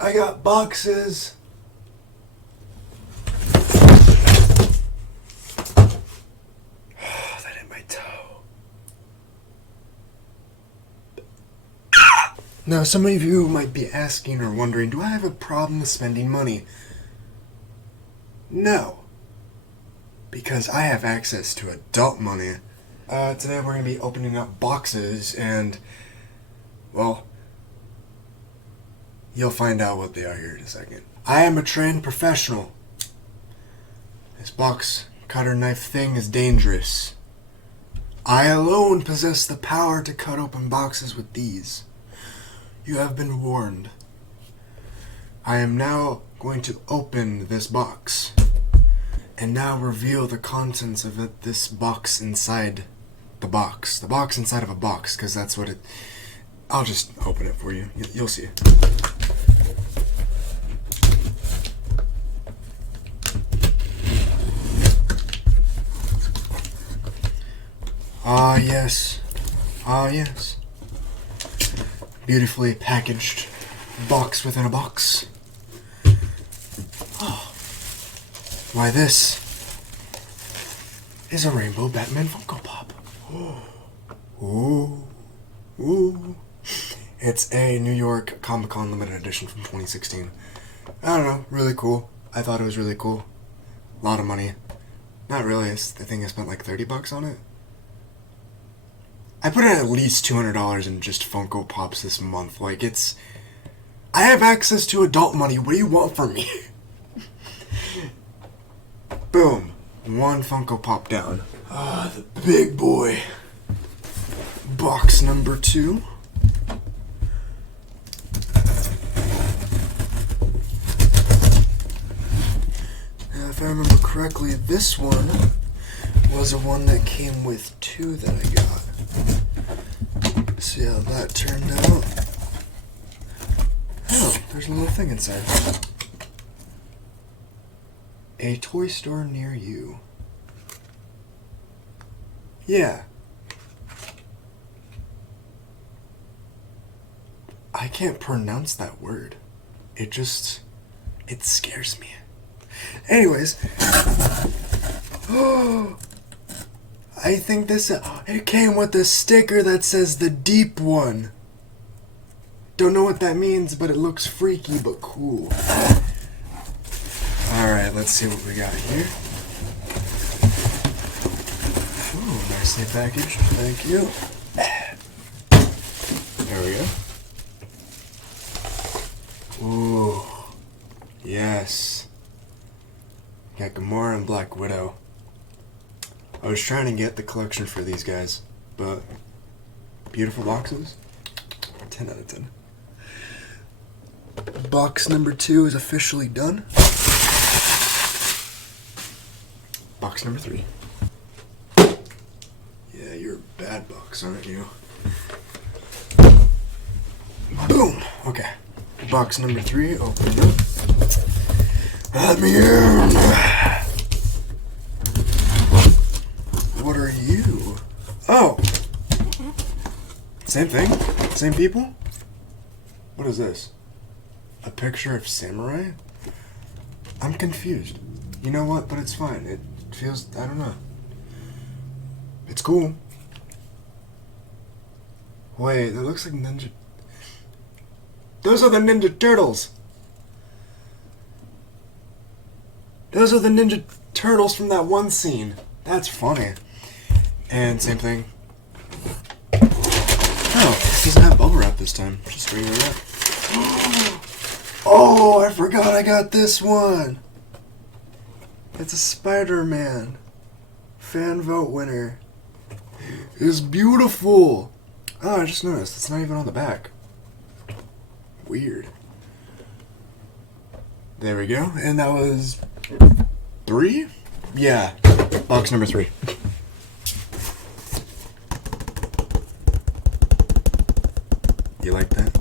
I got boxes. That hit my toe. Now, some of you might be asking or wondering, do I have a problem with spending money? No. Because I have access to adult money. Today we're going to be opening up boxes and, well, you'll find out what they are here in a second. I am a trained professional. This box cutter knife thing is dangerous. I alone possess the power to cut open boxes with these. You have been warned. I am now going to open this box and now reveal the contents of this box inside the box. The box inside of a box, because that's what it... I'll just open it for you. You'll see. Ah, yes. Ah, yes. Beautifully packaged box within a box. Oh. Why, this is a Rainbow Batman Funko Pop. Ooh. Ooh. It's a New York Comic-Con limited edition from 2016. I don't know, really cool. I thought it was really cool. A lot of money. Not really, I think I spent like $30 on it. I put in at least $200 in just Funko Pops this month. Like, it's... I have access to adult money. What do you want from me? Boom. One Funko Pop down. The big boy. Box number 2. Now, if I remember correctly, this one was the one that came with 2 that I got. See how that turned out. Oh, there's a little thing inside. A toy store near you. Yeah. I can't pronounce that word. It scares me. Anyways. I think this, it came with a sticker that says the deep one. Don't know what that means, but it looks freaky but cool. Alright, let's see what we got here. Ooh, nicely packaged. Thank you. There we go. Ooh. Yes. Got Gamora and Black Widow. I was trying to get the collection for these guys, but beautiful boxes. 10 out of 10. Box number 2 is officially done. Box number 3. Yeah, you're a bad box, aren't you? Boom! Okay. Box number 3, open up. Let me in! What are you? Oh! Same thing? Same people? What is this? A picture of samurai? I'm confused. You know what? But it's fine. It feels... I don't know. It's cool. Wait, that looks like Ninja... Those are the Ninja Turtles! Those are the Ninja Turtles from that one scene. That's funny. And same thing. Oh, this doesn't have bubble wrap this time. Just regular wrap. Oh, I forgot I got this one. It's a Spider-Man. Fan vote winner. It's beautiful. Oh, I just noticed. It's not even on the back. Weird. There we go. And that was 3? Yeah. Box number 3. You like that?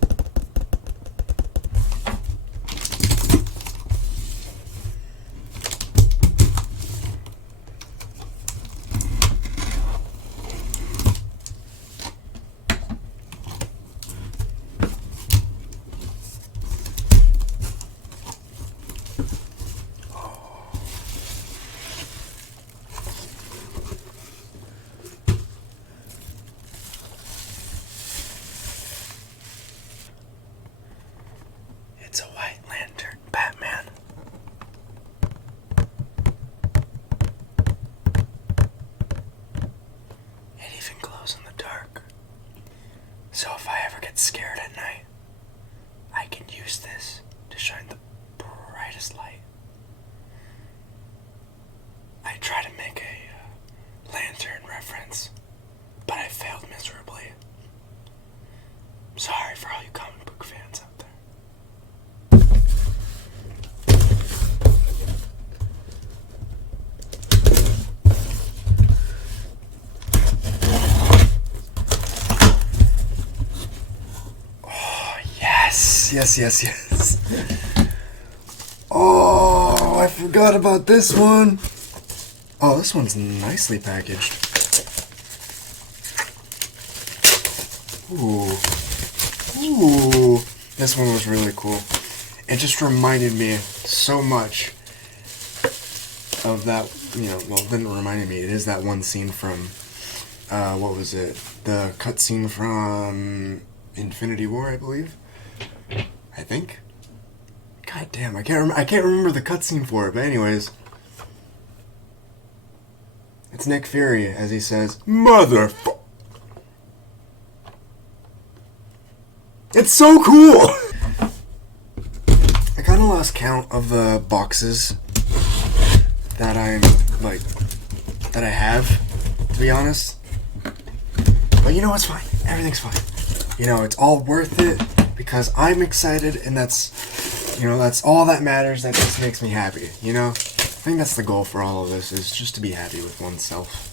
Yes, yes, yes, yes. Oh, I forgot about this one. Oh, this one's nicely packaged. Ooh. Ooh. This one was really cool. It just reminded me so much of that, well, it didn't remind me. It is that one scene from, what was it? The cutscene from Infinity War, I believe. I think. God damn, I can't remember the cutscene for it, but anyways. It's Nick Fury as he says, "Motherfucker." It's so cool! I kinda lost count of the boxes that that I have, to be honest. But you know what's fine. Everything's fine. It's all worth it because I'm excited, and that's all that matters. That just makes me happy, I think that's the goal for all of this, is just to be happy with oneself.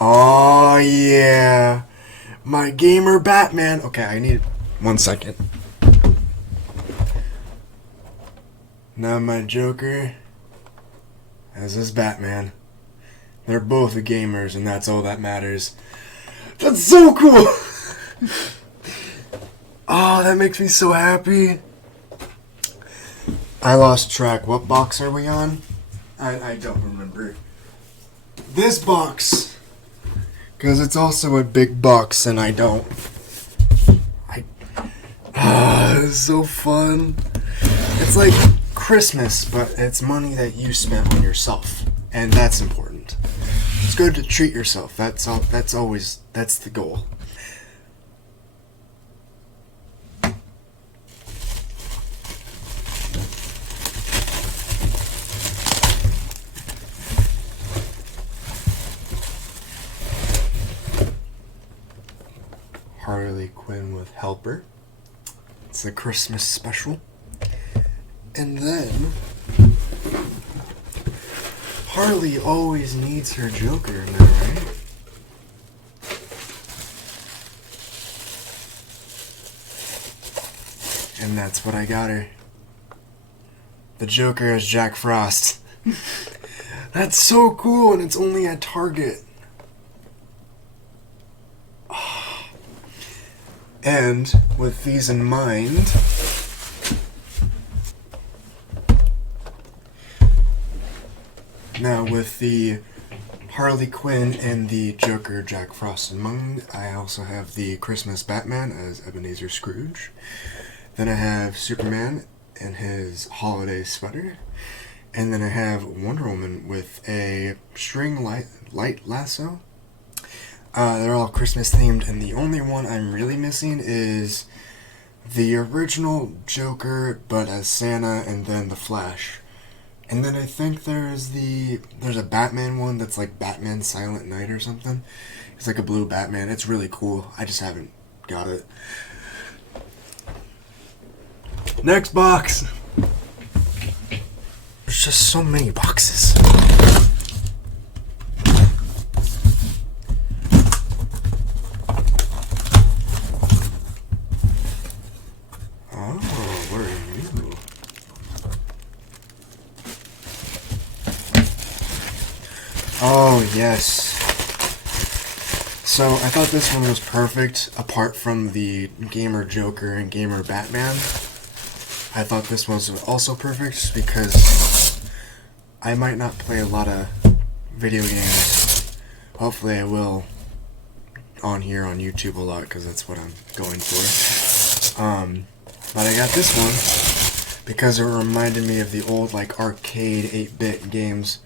Oh, yeah. My gamer Batman. Okay, I need 1 second. Now my Joker as his Batman. They're both gamers, and that's all that matters. That's so cool! Oh, that makes me so happy. I lost track. What box are we on? I don't remember. This box. Because it's also a big box, and I don't. It's so fun. It's like Christmas, but it's money that you spent on yourself. And that's important. It's good to treat yourself. That's the goal. Harley Quinn with Helper. It's the Christmas special. And then Harley always needs her Joker, am I right? And that's what I got her. The Joker as Jack Frost. That's so cool, and it's only at Target. And with these in mind, now with the Harley Quinn and the Joker Jack Frost in mind, I also have the Christmas Batman as Ebenezer Scrooge. Then I have Superman in his holiday sweater. And then I have Wonder Woman with a string light lasso. They're all Christmas themed, and the only one I'm really missing is the original Joker, but as Santa, and then the Flash. And then I think there's a Batman one that's like Batman Silent Night or something. It's like a blue Batman. It's really cool. I just haven't got it. Next box. There's just so many boxes. Oh, yes. So, I thought this one was perfect, apart from the Gamer Joker and Gamer Batman. I thought this one was also perfect because I might not play a lot of video games. Hopefully I will on here on YouTube a lot, because that's what I'm going for. But I got this one because it reminded me of the old, like, arcade 8-bit games.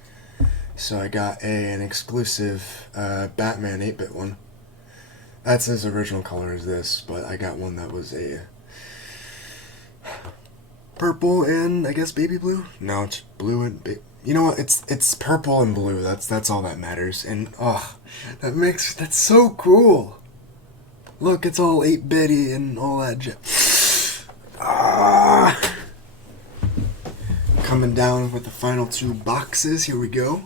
So I got an exclusive Batman 8-bit one. That's his original color as this, but I got one that was a purple and, I guess, baby blue? No, it's blue and you know what? It's purple and blue. That's all that matters. And that's so cool. Look, it's all 8-bitty and all that Coming down with the final 2 boxes. Here we go.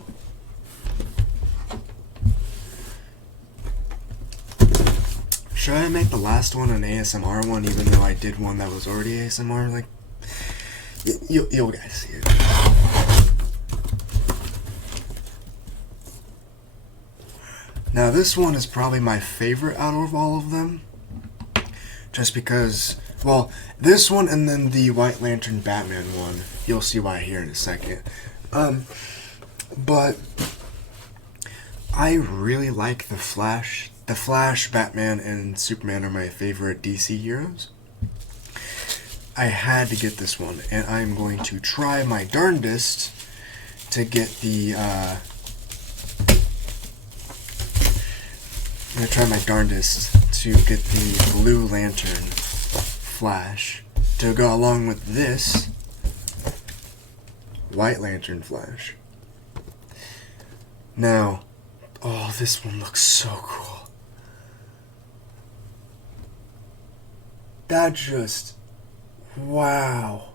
should I make the last one an ASMR one, even though I did one that was already ASMR? Like, you'll guys see it. Now this one is probably my favorite out of all of them. Just because, well, this one and then the White Lantern Batman one. You'll see why here in a second. But I really like the Flash. The Flash, Batman, and Superman are my favorite DC heroes. I had to get this one, and I'm going to try my darndest to get the, I'm going to try my darndest to get the Blue Lantern Flash to go along with this White Lantern Flash. Now, oh, this one looks so cool. That just, wow.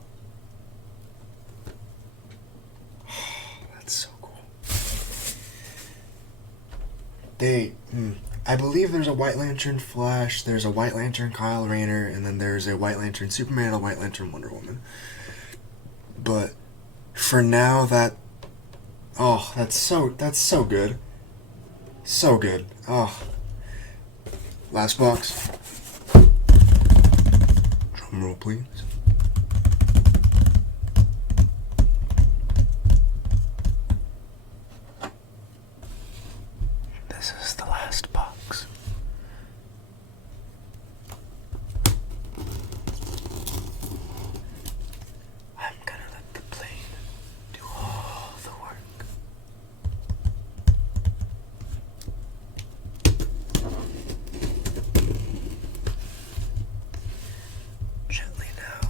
That's so cool. I believe there's a White Lantern Flash, there's a White Lantern Kyle Rayner, and then there's a White Lantern Superman and a White Lantern Wonder Woman. But for now, that's so good. So good. Oh. Last box. Drum roll, please. This is the last box. I'm gonna let the plane do all the work. Gently now.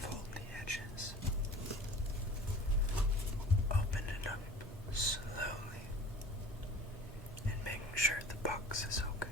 Fold the edges. Open it up slowly and making sure the box is okay.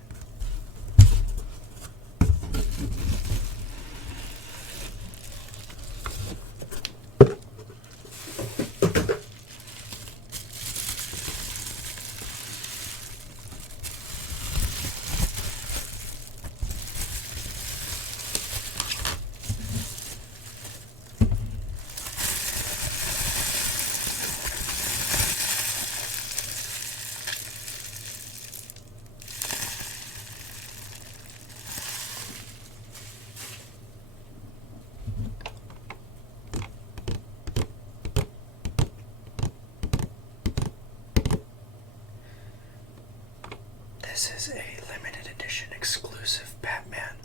This is a limited edition exclusive Batman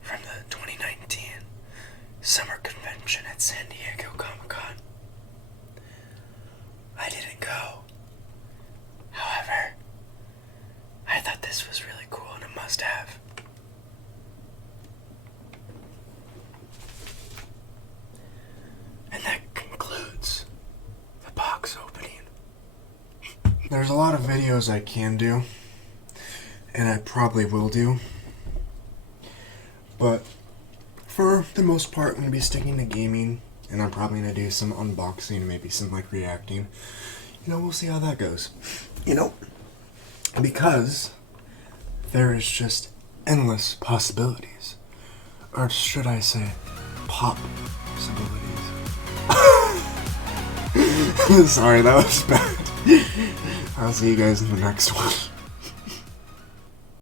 from the 2019 Summer Convention at San Diego Comic-Con. I didn't go. However, I thought this was really cool and a must-have. And that concludes the box opening. There's a lot of videos I can do, and I probably will do, but for the most part I'm going to be sticking to gaming, and I'm probably going to do some unboxing and maybe some like reacting. We'll see how that goes. Because there is just endless possibilities, or should I say pop-possibilities. Sorry, that was bad. I'll see you guys in the next one.